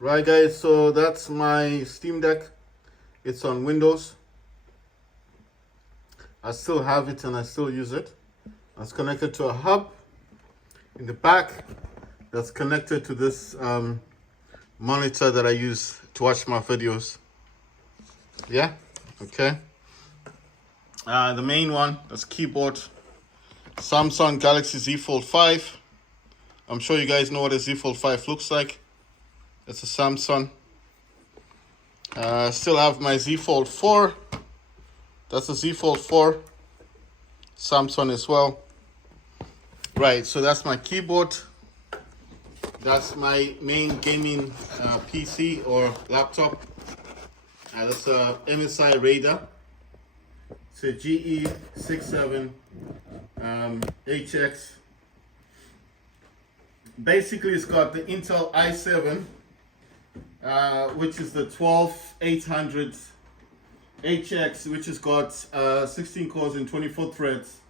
Right, guys, so that's my Steam Deck. It's on Windows. I still have it and I still use it. It's connected to a hub in the back that's connected to this monitor that I use to watch my videos. Yeah, okay. The main one, that's keyboard, Samsung Galaxy Z Fold 5. I'm sure you guys know what a Z Fold 5 looks like. It's a Samsung. Still have my Z Fold 4. That's a Z Fold 4. Samsung as well. Right, so that's my keyboard. That's my main gaming PC or laptop. That's a MSI Raider. It's a GE67 HX. Basically, it's got the Intel i7, which is the 12800 HX, which has got 16 cores and 24 threads.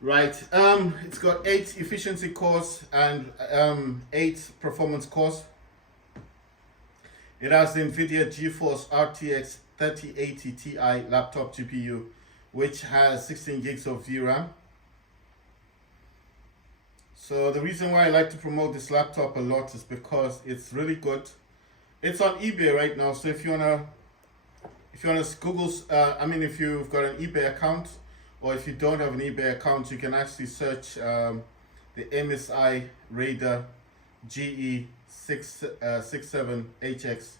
Right, it's got 8 efficiency cores and 8 performance cores. It has the NVIDIA GeForce RTX 3080 Ti laptop GPU, which has 16 gigs of VRAM. So the reason why I like to promote this laptop a lot is because it's really good. It's on eBay right now, so if you wanna Google, if you've got an eBay account, or if you don't have an eBay account, you can actually search the MSI Raider GE67 HX,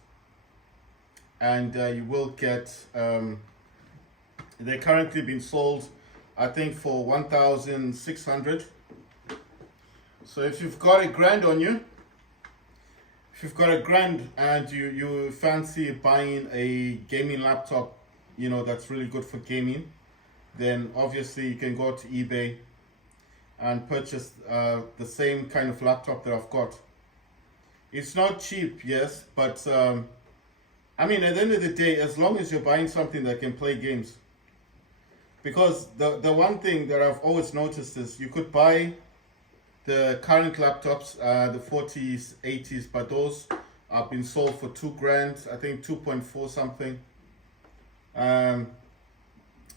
and you will get. They're currently being sold, I think, for 1,600. So if you've got $1,000 on you, if you've got $1,000 and you fancy buying a gaming laptop, that's really good for gaming, then obviously you can go to eBay and purchase the same kind of laptop that I've got. It's not cheap, yes, but at the end of the day, as long as you're buying something that can play games. Because the one thing that I've always noticed is you could buy the current laptops, the 40s, 80s, but those have been sold for $2,000, I think 2.4 something.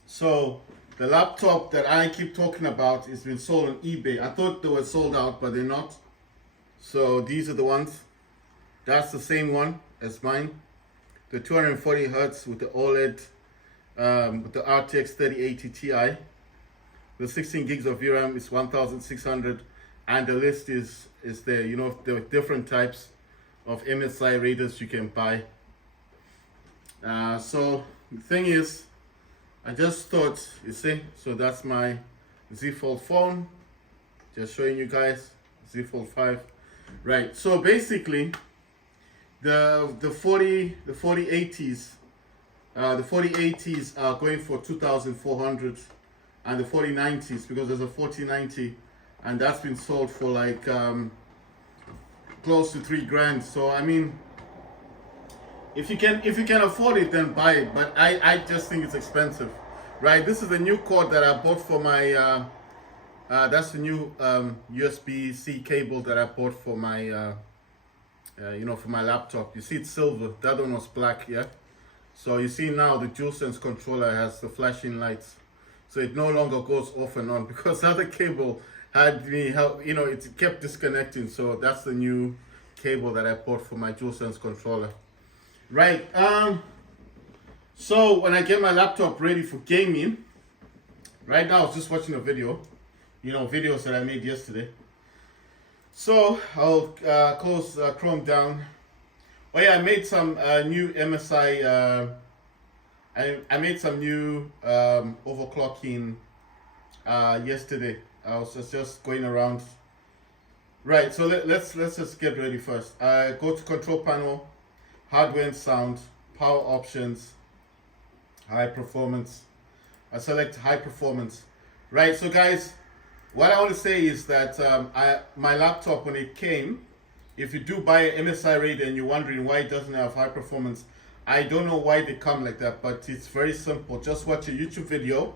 So the laptop that I keep talking about has been sold on eBay. I thought they were sold out, but they're not. So these are the ones. That's the same one as mine. The 240 Hertz with the OLED, with the RTX 3080 Ti. The 16 gigs of VRAM is 1,600, and the list is there. There are different types of MSI Raiders you can buy. So the thing is, I just thought, so that's my Z Fold phone. Just showing you guys, Z Fold 5. Right, so basically, the 4080s are going for 2,400, and the 4090s, because there's a 4090, and that's been sold for like close to $3,000. So if you can afford it, then buy it. But I just think it's expensive, right? This is the new cord that I bought for my. That's the new USB-C cable that I bought for my. For my laptop. You see, it's silver. The other one was black, yeah. So you see now the DualSense controller has the flashing lights, so it no longer goes off and on, because the other cable had me it kept disconnecting. So that's the new cable that I bought for my DualSense controller. Right. So when I get my laptop ready for gaming, right now I was just watching a video, videos that I made yesterday. So I'll close Chrome down. Oh yeah, I made some new MSI. I made some new overclocking yesterday. I was just going around. Right. So let's just get ready first. Go to Control Panel, Hardware and Sound, Power Options, High Performance. I select High Performance. Right. So guys, what I want to say is that my laptop, when it came, if you do buy an MSI Raider and you're wondering why it doesn't have high performance, I don't know why they come like that, but it's very simple. Just watch a YouTube video,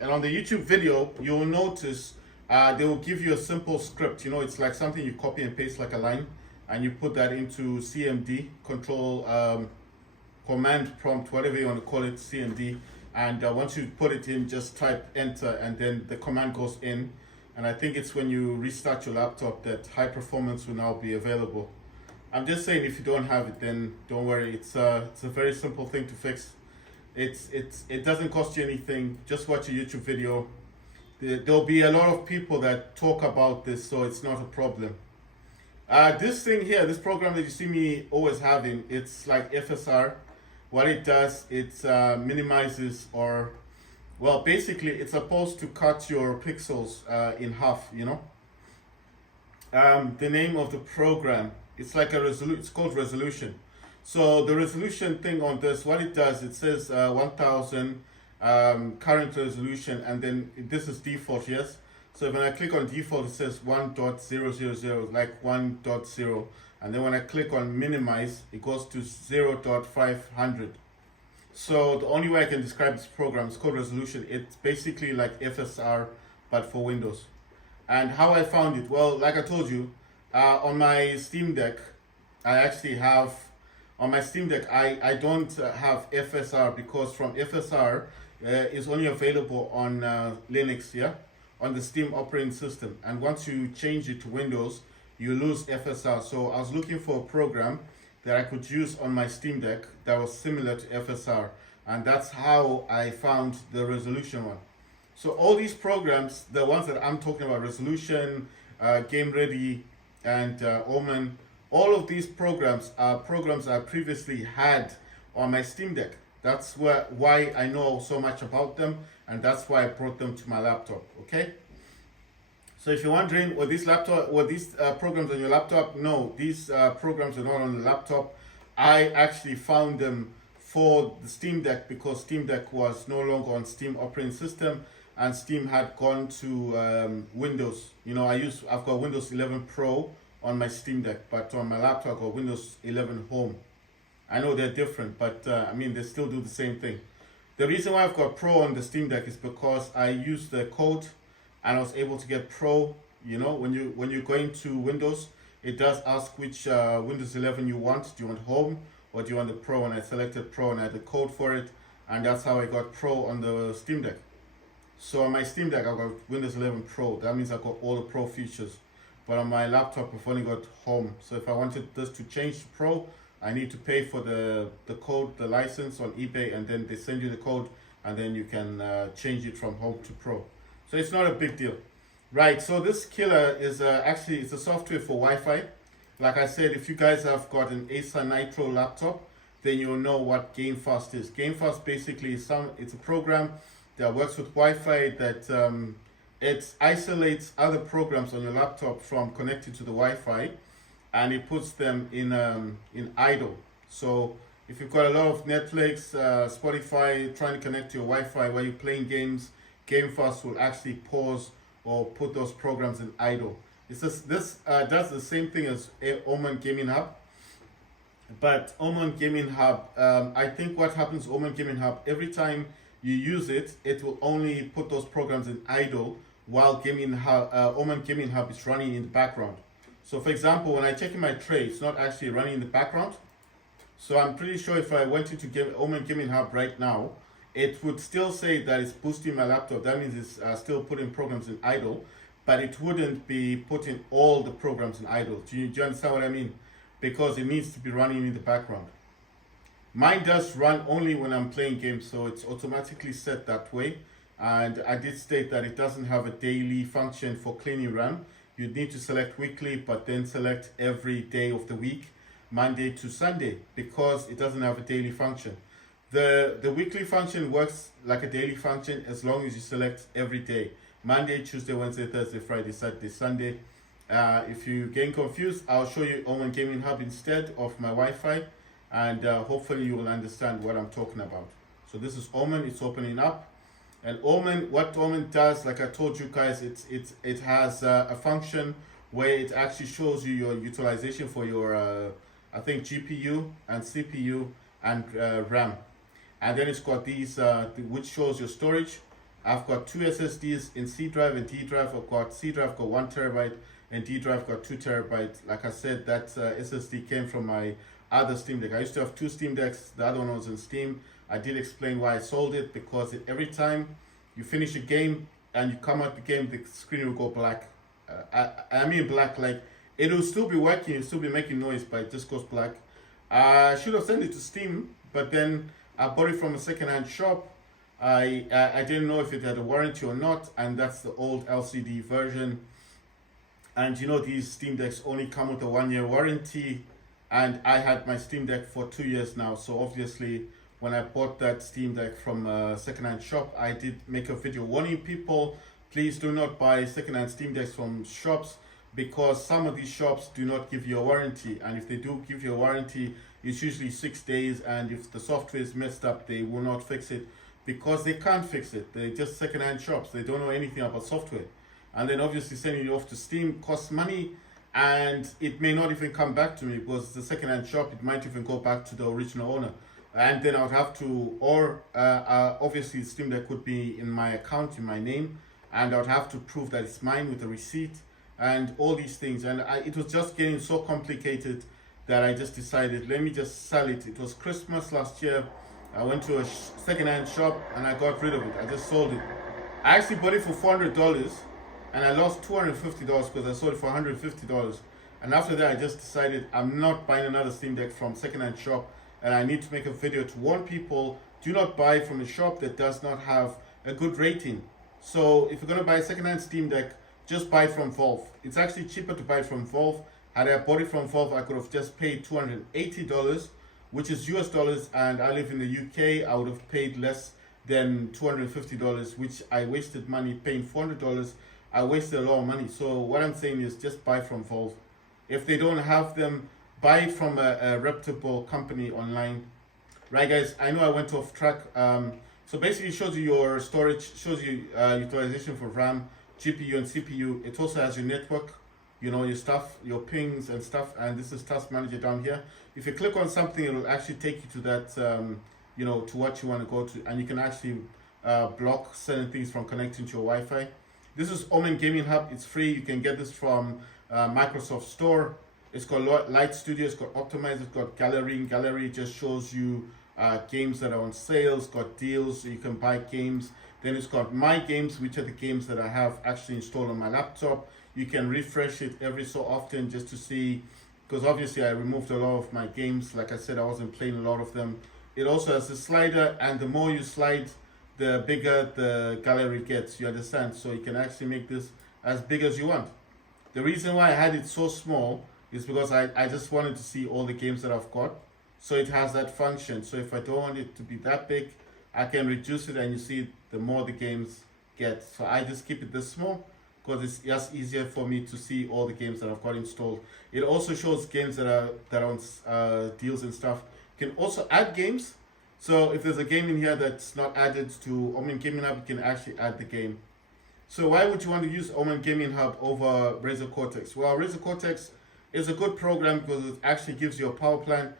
and on the YouTube video, you'll notice they will give you a simple script. It's like something you copy and paste like a line. and you put that into CMD, control command prompt, whatever you want to call it, CMD. And once you put it in, just type enter, and then the command goes in. And I think it's when you restart your laptop that high performance will now be available. I'm just saying, if you don't have it, then don't worry. It's a very simple thing to fix. It doesn't cost you anything. Just watch a YouTube video. There'll be a lot of people that talk about this, so it's not a problem. This thing here, this program that you see me always having, it's like FSR. What it does, it minimizes, or, well, basically it's supposed to cut your pixels in half, you know. The name of the program, it's like it's called resolution. So the resolution thing on this, what it does, it says 1000 current resolution, and then this is default, yes. So when I click on default, it says 1.000, like 1.0, and then when I click on minimize, it goes to 0.500. So the only way I can describe this program is called resolution. It's basically like FSR, but for Windows. And how I found it, well, like I told you, on my Steam Deck, I actually have, on my Steam Deck, I don't have FSR, because from FSR is only available on Linux, yeah, on the Steam operating system. And once you change it to Windows, you lose FSR. So I was looking for a program that I could use on my Steam Deck that was similar to FSR, and that's how I found the resolution one. So all these programs, the ones that I'm talking about, resolution, Game Ready, and Omen, all of these programs are programs I previously had on my Steam Deck. That's why I know so much about them, and that's why I brought them to my laptop. Okay. So if you're wondering, were these programs on your laptop? No, these programs are not on the laptop. I actually found them for the Steam Deck, because Steam Deck was no longer on Steam operating system, and Steam had gone to Windows. You know, I've got Windows 11 Pro on my Steam Deck, but on my laptop I've got Windows 11 Home. I know they're different, but I mean, they still do the same thing. The reason why I've got Pro on the Steam Deck is because I used the code, and I was able to get Pro. You know, when you're going to Windows, it does ask which Windows 11 you want. Do you want Home or do you want the Pro? And I selected Pro, and I had the code for it, and that's how I got Pro on the Steam Deck. So on my Steam Deck, I've got Windows 11 Pro. That means I've got all the Pro features. But on my laptop, I've only got Home. So if I wanted this to change to Pro, I need to pay for the code, the license on eBay, and then they send you the code, and then you can change it from Home to Pro. So it's not a big deal. Right, so this killer is actually, it's a software for Wi-Fi. Like I said, if you guys have got an Acer Nitro laptop, then you'll know what GameFast is. GameFast basically is it's a program that works with Wi-Fi, that it isolates other programs on your laptop from connecting to the Wi-Fi, and it puts them in idle. So if you've got a lot of Netflix, Spotify trying to connect to your Wi-Fi while you're playing games, GameFast will actually pause or put those programs in idle. It's just, this does the same thing as Omen Gaming Hub. But Omen Gaming Hub, I think what happens Omen Gaming Hub, every time you use it, it will only put those programs in idle while Omen Gaming Hub is running in the background. So for example, when I check in my tray, it's not actually running in the background. So I'm pretty sure if I went into Omen Gaming Hub right now, it would still say that it's boosting my laptop. That means it's still putting programs in idle, but it wouldn't be putting all the programs in idle. Do you understand what I mean? Because it needs to be running in the background. Mine does run only when I'm playing games, so it's automatically set that way. And I did state that it doesn't have a daily function for cleaning RAM. You'd need to select weekly, but then select every day of the week, Monday to Sunday, because it doesn't have a daily function. The weekly function works like a daily function as long as you select every day. Monday, Tuesday, Wednesday, Thursday, Friday, Saturday, Sunday. If you're getting confused, I'll show you Omen Gaming Hub instead of my Wi-Fi, and hopefully you will understand what I'm talking about. So this is Omen, it's opening up. And Omen, what Omen does, like I told you guys, it has a function where it actually shows you your utilization for your, I think, GPU and CPU and RAM. And then it's got these, which shows your storage. I've got two SSDs in C drive and D drive. I've got C drive, got 1 terabyte, and D drive got 2 terabytes. Like I said, that SSD came from my other Steam Deck. I used to have 2 Steam Decks. The other one was in Steam. I did explain why I sold it, because every time you finish a game and you come out the game, the screen will go black. I mean black, like it will still be working, it'll still be making noise, but it just goes black. I should have sent it to Steam, but then I bought it from a second-hand shop. I didn't know if it had a warranty or not, and that's the old LCD version. And you know, these Steam Decks only come with a 1-year warranty, and I had my Steam Deck for 2 years now. So obviously, when I bought that Steam Deck from a second-hand shop, I did make a video warning people, please do not buy second-hand Steam Decks from shops, because some of these shops do not give you a warranty, and if they do give you a warranty, it's usually 6 days, and if the software is messed up, they will not fix it, because they can't fix it. They're just second-hand shops. They don't know anything about software. And then obviously sending it off to Steam costs money, and it may not even come back to me, because the second-hand shop, it might even go back to the original owner. And then I would have to, or obviously Steam Deck could be in my account, in my name, and I would have to prove that it's mine with a receipt and all these things. And it was just getting so complicated that I just decided, let me just sell it. It was Christmas last year. I went to a second-hand shop and I got rid of it. I just sold it. I actually bought it for $400 and I lost $250 because I sold it for $150. And after that, I just decided I'm not buying another Steam Deck from second-hand shop, and I need to make a video to warn people, do not buy from a shop that does not have a good rating. So if you're going to buy a second-hand Steam Deck, just buy it from Valve. It's actually cheaper to buy it from Valve. Had I bought it from Valve, I could have just paid $280, which is US dollars, and I live in the UK. I would have paid less than $250, which I wasted money paying $400. I wasted a lot of money. So what I'm saying is just buy from Valve. If they don't have them, buy it from a reputable company online. Right, guys, I know I went off track. So basically it shows you your storage, shows you utilization for RAM, GPU and CPU. It also has your network, you know, your stuff, your pings and stuff, and this is Task Manager down here. If you click on something, it will actually take you to that, you know, to what you want to go to, and you can actually block certain things from connecting to your Wi-Fi. This is Omen Gaming Hub. It's free. You can get this from Microsoft Store. It's got Light Studio, it's got Optimize, it's got Gallery. Gallery just shows you games that are on sale. It's got deals, so you can buy games. Then it's got My Games, which are the games that I have actually installed on my laptop. You can refresh it every so often just to see, because obviously I removed a lot of my games. Like I said, I wasn't playing a lot of them. It also has a slider, and the more you slide, the bigger the gallery gets, you understand? So you can actually make this as big as you want. The reason why I had it so small is because I just wanted to see all the games that I've got. So it has that function. So if I don't want it to be that big, I can reduce it, and you see the more the games get. So I just keep it this small because it's just easier for me to see all the games that I've got installed. It also shows games that are on deals and stuff. You can also add games. So if there's a game in here that's not added to Omen Gaming Hub, you can actually add the game. So why would you want to use Omen Gaming Hub over Razer Cortex? Well, Razer Cortex is a good program because it actually gives you a power plan.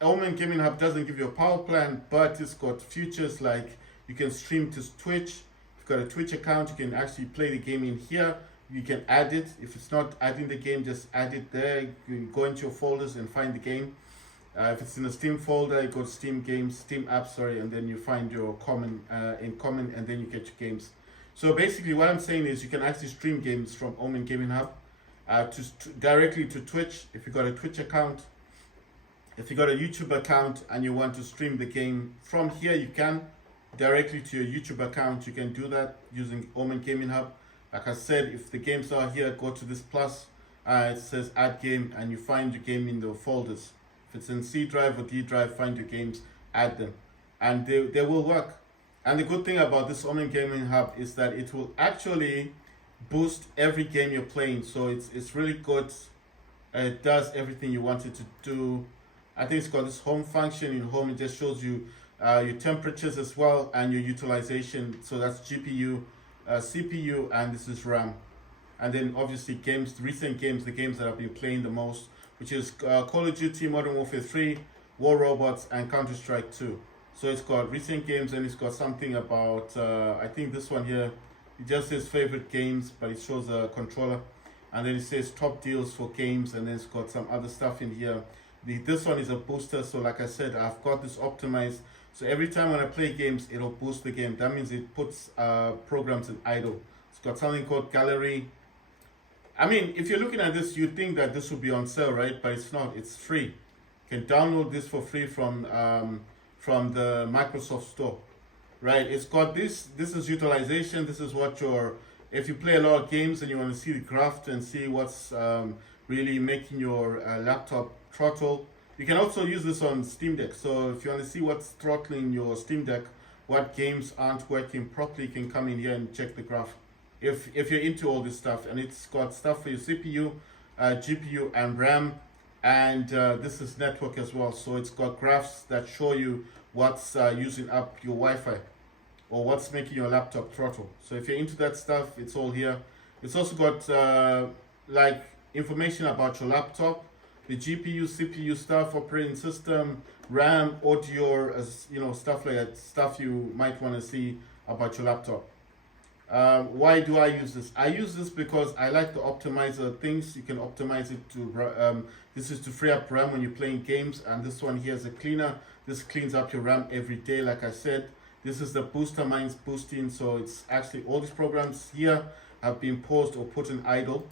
Omen Gaming Hub doesn't give you a power plan, but it's got features like you can stream to Twitch. If you've got a Twitch account, you can actually play the game in here. You can add it. If it's not adding the game, just add it there. You can go into your folders and find the game. If it's in a Steam folder, you go to Steam Games, Steam Apps, sorry, and then you find your common, and then you get your games. So basically what I'm saying is you can actually stream games from Omen Gaming Hub directly to Twitch. If you got a Twitch account, if you got a YouTube account and you want to stream the game from here, you can directly to your YouTube account. You can do that using Omen Gaming Hub. Like I said, if the games are here, go to this plus. It says add game, and you find your game in the folders. If it's in C drive or D drive, find your games, add them, and they will work. And the good thing about this Omen Gaming Hub is that it will actually boost every game you're playing. So it's really good. It does everything you want it to do. I think it's got this home function. In home, it just shows you your temperatures as well and your utilization. So that's GPU, CPU, and this is RAM. And then obviously games, recent games, the games that I've been playing the most, which is Call of Duty, Modern Warfare 3, War Robots, and Counter-Strike 2. So it's got recent games, and it's got something about, I think this one here, it just says favorite games, but it shows a controller. and then it says top deals for games, and then it's got some other stuff in here. This one is a booster, so like I said, I've got this optimized. So every time when I play games, it'll boost the game. That means it puts programs in idle. It's got something called gallery. I mean, if you're looking at this, you'd think that this would be on sale, right? But it's not. It's free. You can download this for free from the Microsoft Store, right? It's got this. This is utilization. This is what your, if you play a lot of games and you want to see the graph and see what's really making your laptop throttle. You can also use this on Steam Deck. So if you want to see what's throttling your Steam Deck, what games aren't working properly, you can come in here and check the graph. If you're into all this stuff, and it's got stuff for your CPU, GPU, and RAM, and this is network as well. So it's got graphs that show you what's using up your Wi-Fi or what's making your laptop throttle. So if you're into that stuff, it's all here. It's also got like information about your laptop, the GPU, CPU stuff, operating system, RAM, audio, stuff like that, stuff you might want to see about your laptop. Why do I use this? I use this because I like to optimize things. You can optimize it to, this is to free up RAM when you're playing games, and this one here is a cleaner. This cleans up your RAM every day, like I said. This is the booster, mine's boosting, so it's actually all these programs here have been paused or put in idle.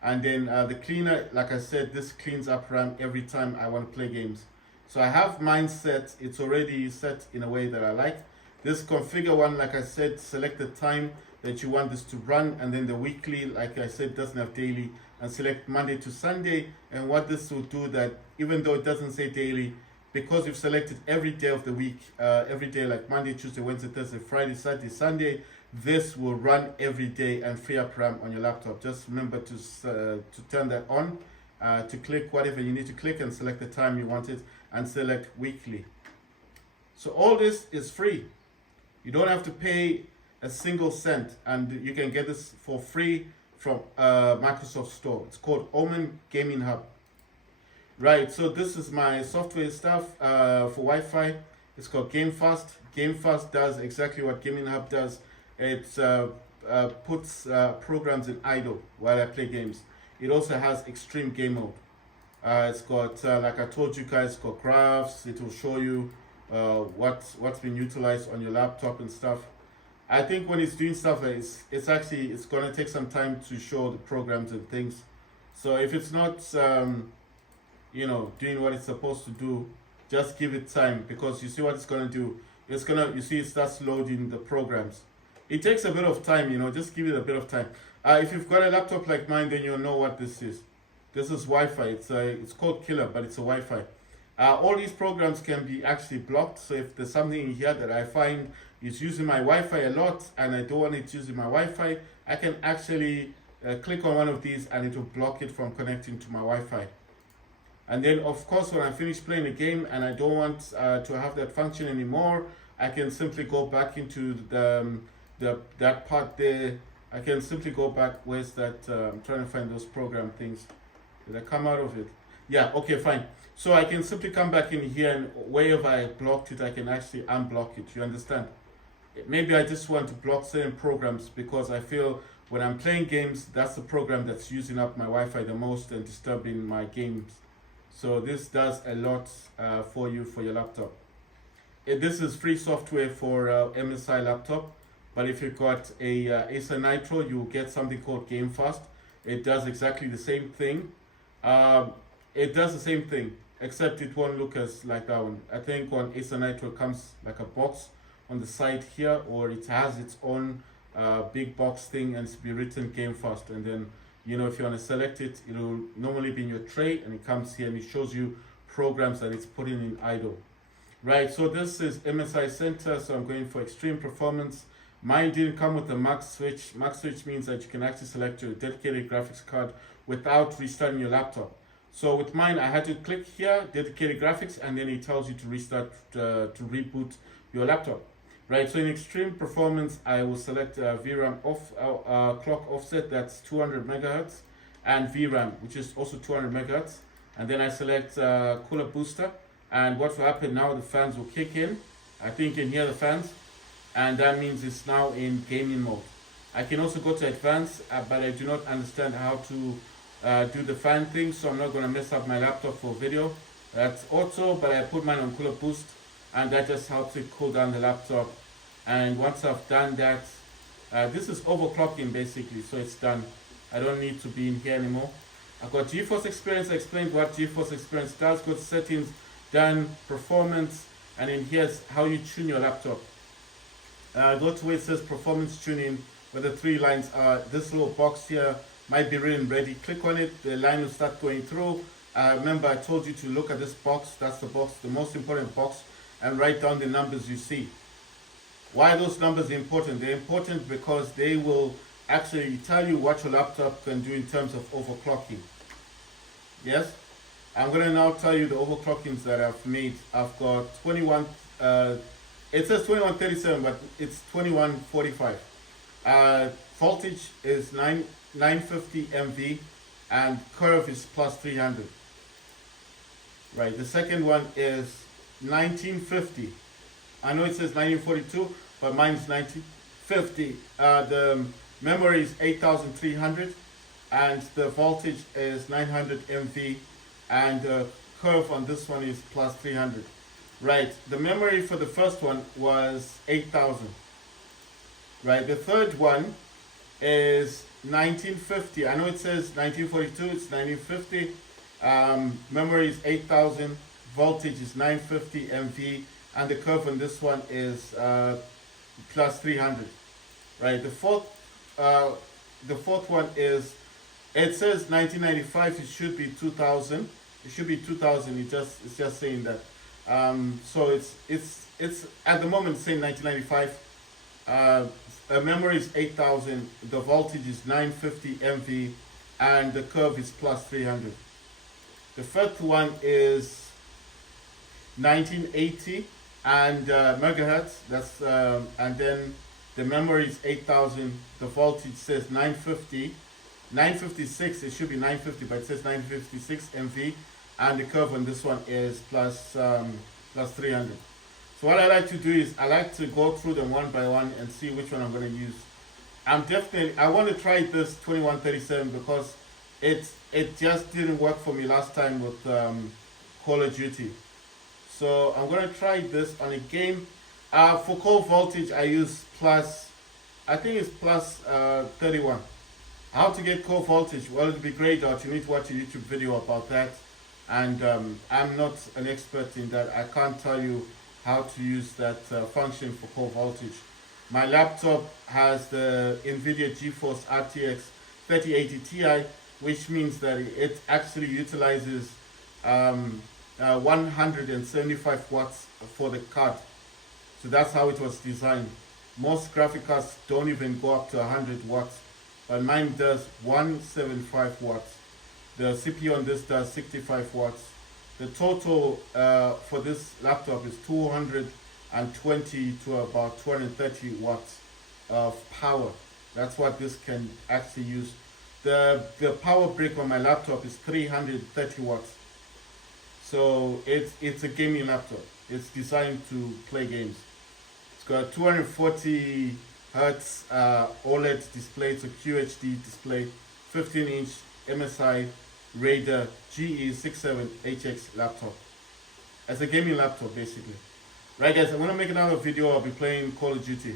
And then the cleaner, like I said, this cleans up RAM every time I want to play games. So I have mine set. It's already set in a way that I like. This configure one, like I said, select the time that you want this to run, and then the weekly, like I said, doesn't have daily, and select Monday to Sunday. And what this will do, that even though it doesn't say daily, because you've selected every day of the week, every day like Monday, Tuesday, Wednesday, Thursday, Friday, Saturday, Sunday, this will run every day and free up RAM on your laptop. Just remember to turn that on, to click whatever you need to click and select the time you want it, and select weekly. So all this is free. You don't have to pay a single cent, and you can get this for free from Microsoft Store. It's called Omen Gaming Hub. Right, so this is my software stuff for Wi-Fi. It's called GameFast. GameFast does exactly what Gaming Hub does. It puts programs in idle while I play games. It also has extreme game mode. It's got, like I told you guys, it's got graphs. It will show you what's been utilized on your laptop and stuff. I think when it's doing stuff, it's gonna take some time to show the programs and things. So if it's not, doing what it's supposed to do, just give it time, because you see what it's gonna do. You see, it starts loading the programs. It takes a bit of time, just give it a bit of time. If you've got a laptop like mine, then you'll know what this is. This is Wi-Fi. It's called Killer, but it's a Wi-Fi. All these programs can be actually blocked. So if there's something in here that I find is using my Wi-Fi a lot, and I don't want it using my Wi-Fi, I can actually click on one of these, and it will block it from connecting to my Wi-Fi. And then, of course, when I finish playing a game and I don't want to have that function anymore, I can simply go back into that part there. I can simply go back. Where's that? I'm trying to find those program things. Did I come out of it? Yeah, okay, fine. So I can simply come back in here, and wherever I blocked it, I can actually unblock it. You understand? Maybe I just want to block certain programs because I feel when I'm playing games, that's the program that's using up my Wi-Fi the most and disturbing my games. So this does a lot for you, for your laptop. This is free software for MSI laptop, but if you've got a Acer Nitro, you'll get something called GameFast. It does exactly the same thing. It does the same thing, except it won't look as like that one. I think on Acer Nitro it comes like a box on the side here, or it has its own big box thing, and it's be written GameFast, and then if you want to select it, it will normally be in your tray, and it comes here and it shows you programs that it's putting in idle. Right, so this is MSI Center, so I'm going for extreme performance. Mine didn't come with a max switch. Max switch means that you can actually select your dedicated graphics card without restarting your laptop. So with mine, I had to click here, dedicated graphics, and then it tells you to restart, to reboot your laptop. Right, so in extreme performance, I will select VRAM off, clock offset, that's 200 megahertz, and VRAM, which is also 200 megahertz. And then I select cooler booster, and what will happen now, the fans will kick in. I think you can hear the fans, and that means it's now in gaming mode. I can also go to advanced, but I do not understand how to do the fan thing, so I'm not going to mess up my laptop for video. That's auto, but I put mine on cooler boost, and that just helps it cool down the laptop. And once I've done that, this is overclocking basically, so it's done. I don't need to be in here anymore. I've got GeForce Experience. I explained what GeForce Experience does. Go to settings, done, performance, and in here's how you tune your laptop. Go to where it says performance tuning, where the 3 lines are. This little box here might be written ready. Click on it, the line will start going through. Remember I told you to look at this box. That's the box, the most important box, and write down the numbers you see. Why are those numbers important? They're important because they will actually tell you what your laptop can do in terms of overclocking. Yes? I'm going to now tell you the overclockings that I've made. I've got 21, it says 2137, but it's 2145. Voltage is 950 MV, and curve is plus 300. Right, the second one is 1950. I know it says 1942, but mine is 1950. The memory is 8300, and the voltage is 900 MV, and the curve on this one is plus 300. Right, the memory for the first one was 8000. Right, the third one is 1950. I know it says 1942, it's 1950. Memory is 8000, voltage is 950 MV, and the curve on this one is plus 300. Right, the fourth one is, it says 1995, it should be 2000. It should be 2000. It's just saying that. So it's at the moment saying 1995. Memory is 8000. The voltage is 950 MV, and the curve is plus 300. The fifth one is 1980 and megahertz. That's and then the memory is 8000. The voltage says 950, 956. It should be 950, but it says 956 MV, and the curve on this one is plus 300. So what I like to do is I like to go through them one by one and see which one I'm going to use. I want to try this 2137 because it just didn't work for me last time with Call of Duty. So I'm going to try this on a game. For core voltage I use plus, I think it's plus 31. How to get core voltage? Well, it'd be great out. You need to watch a YouTube video about that. And I'm not an expert in that. I can't tell you how to use that function for core voltage. My laptop has the NVIDIA GeForce RTX 3080 Ti, which means that it actually utilizes 175 watts for the card. So that's how it was designed. Most graphic cards don't even go up to 100 watts, but mine does 175 watts. The CPU on this does 65 watts. The total for this laptop is 220 to about 230 watts of power. That's what this can actually use. The power brick on my laptop is 330 watts. So it's a gaming laptop. It's designed to play games. It's got 240 hertz OLED display, it's a QHD display, 15-inch MSI Raider GE67HX laptop. It's a gaming laptop basically. Right guys, I'm gonna make another video. I'll be playing Call of Duty.